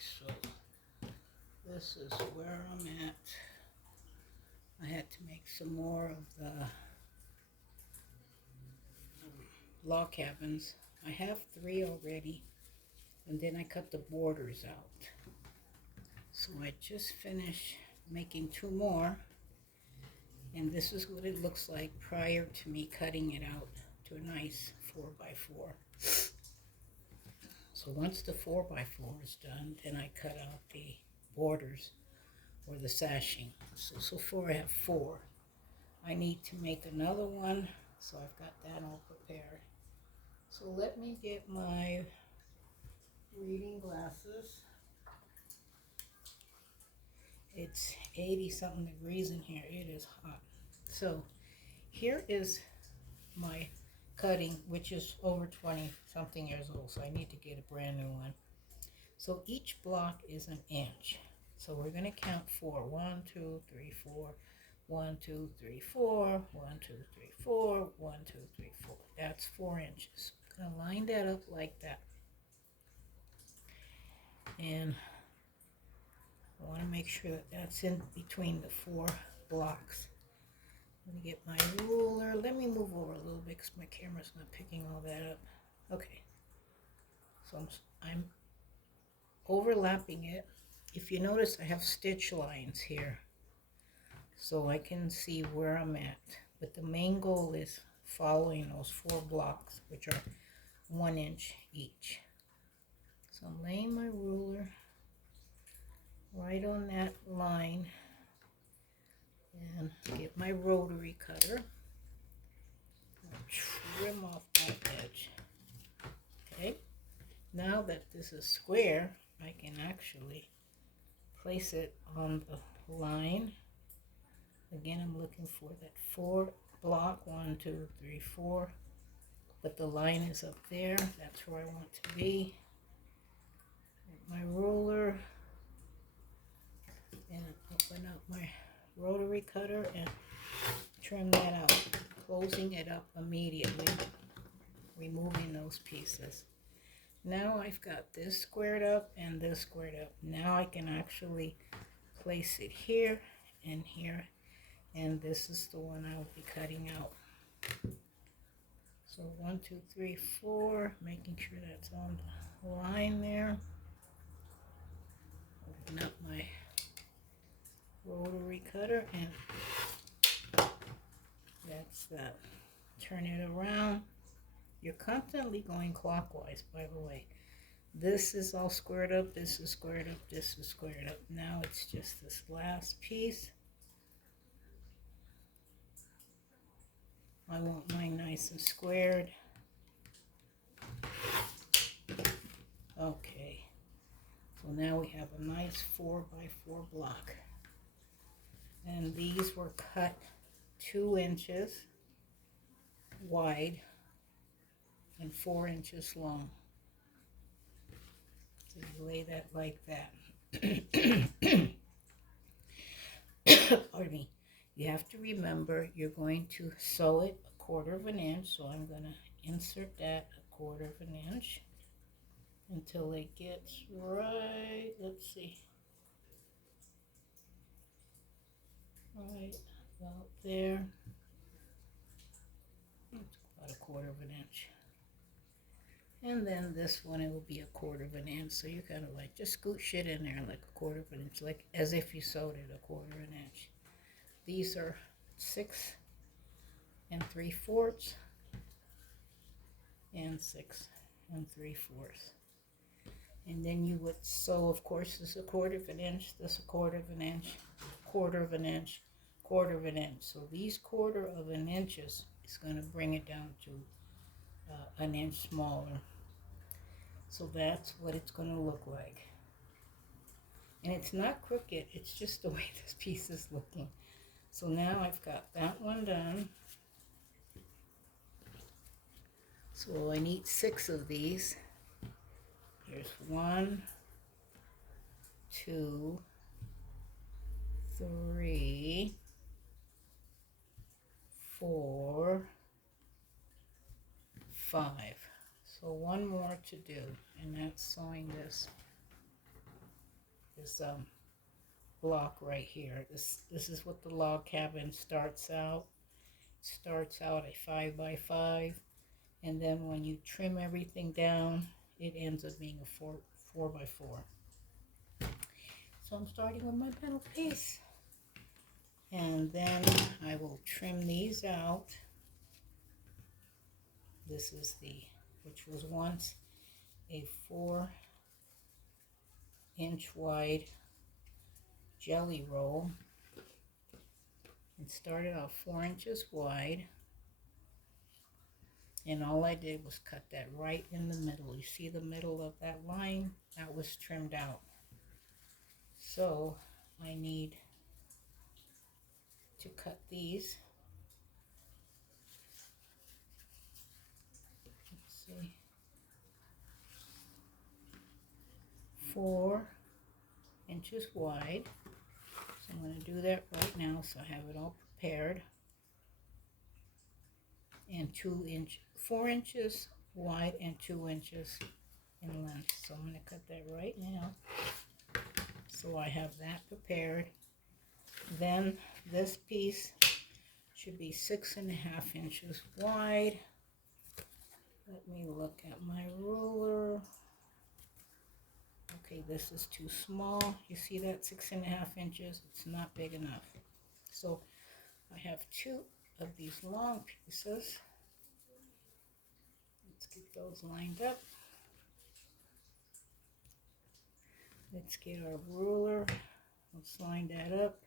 so this is where I'm at. I had to make some more of the log cabins. I have 3 already, and then I cut the borders out. So I just finished making 2 more, and this is what it looks like prior to me cutting it out to a nice 4x4. So once the 4x4 is done, then I cut out the borders or the sashing. So far I have 4. I need to make another one, so I've got that all prepared. So let me get my reading glasses. It's 80 something degrees in here. It is hot. So here is my cutting, which is over 20 something years old, so I need to get a brand new one. So each block is an inch. So we're going to count 4. 1, 2, 3, 4. 1, 2, 3, 4. 1, 2, 3, 4. 1, 2, 3, 4. That's 4 inches. I'm going to line that up like that. And I want to make sure that that's in between the 4 blocks. Let me get my ruler. Let me move over a little bit because my camera's not picking all that up. Okay. So I'm overlapping it. If you notice, I have stitch lines here, so I can see where I'm at. But the main goal is following those 4 blocks, which are 1 inch each. So I'm laying my ruler right on that line and get my rotary cutter. Trim off that edge. Okay. Now that this is square, I can actually place it on the line. Again, I'm looking for that 4 block, 1, 2, 3, 4. But the line is up there. That's where I want to be. Get my ruler and open up my rotary cutter and trim that out, closing it up immediately, removing those pieces. Now I've got this squared up and this squared up. Now I can actually place it here and here, and this is the one I will be cutting out. So 1, 2, 3, 4, making sure that's on the line there. Open up my rotary cutter and that's that. Turn it around. You're constantly going clockwise, by the way. This is all squared up, this is squared up, this is squared up. Now it's just this last piece. I want mine nice and squared. Okay, so now we have a nice 4x4 block. And these were cut 2 inches wide and 4 inches long. So you lay that like that. Pardon me. You have to remember you're going to sew it 1/4 of an inch. So I'm going to insert that 1/4 of an inch until it gets right, let's see, right about there. It's about 1/4 of an inch. And then this one, it will be 1/4 of an inch. So you kind of like just scooch it in there like 1/4 of an inch, like as if you sewed it 1/4 of an inch. These are 6 3/4 and 6 3/4. And then you would sew, of course, this 1/4 of an inch, this 1/4 of an inch, 1/4 of an inch, 1/4 of an inch. So these 1/4 of an inches is going to bring it down to an inch smaller. So that's what it's going to look like. And it's not crooked, it's just the way this piece is looking. So now I've got that one done. So I need 6 of these. Here's 1, 2, 3, 4, 5. So one more to do, and that's sewing this this block right here. This is what the log cabin starts out. Starts out at 5 by 5, and then when you trim everything down, it ends up being a 4 by 4. So I'm starting with my metal piece, and then I will trim these out. This is which was once a 4-inch wide jelly roll. It started out 4 inches wide, and all I did was cut that right in the middle. You see the middle of that line? That was trimmed out. So I need to cut these. Let's see. 4 inches wide. So I'm going to do that right now so I have it all prepared. And 4 inches wide and 2 inches in length. So I'm going to cut that right now. So I have that prepared. Then this piece should be 6.5 inches wide. Let me look at my ruler. Okay, this is too small. You see that 6.5 inches? It's not big enough. So I have 2 of these long pieces. Let's get those lined up. Let's get our ruler. Let's line that up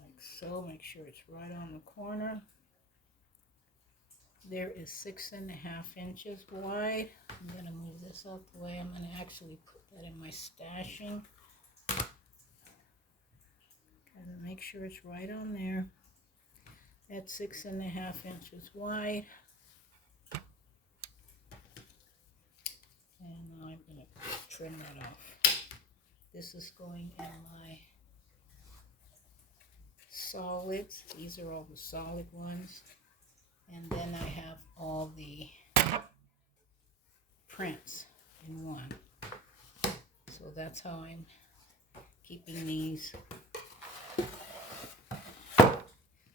like so. Make sure it's right on the corner. There is 6.5 inches wide. I'm going to move this out the way. I'm going to actually put that in my stashing. Got to make sure it's right on there. That's 6.5 inches wide. And I'm going to trim that off. This is going in my solids. These are all the solid ones. And then I have all the prints in one. So that's how I'm keeping these.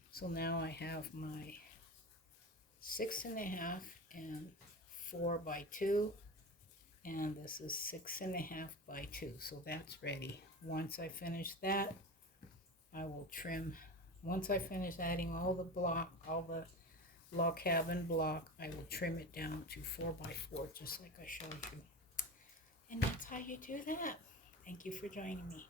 So now I have my 6.5 and 4 by 2. And this is 6.5 by 2. So that's ready. Once I finish that, I will trim. Once I finish adding all the log cabin block, I will trim it down to 4 by 4, just like I showed you. And that's how you do that. Thank you for joining me.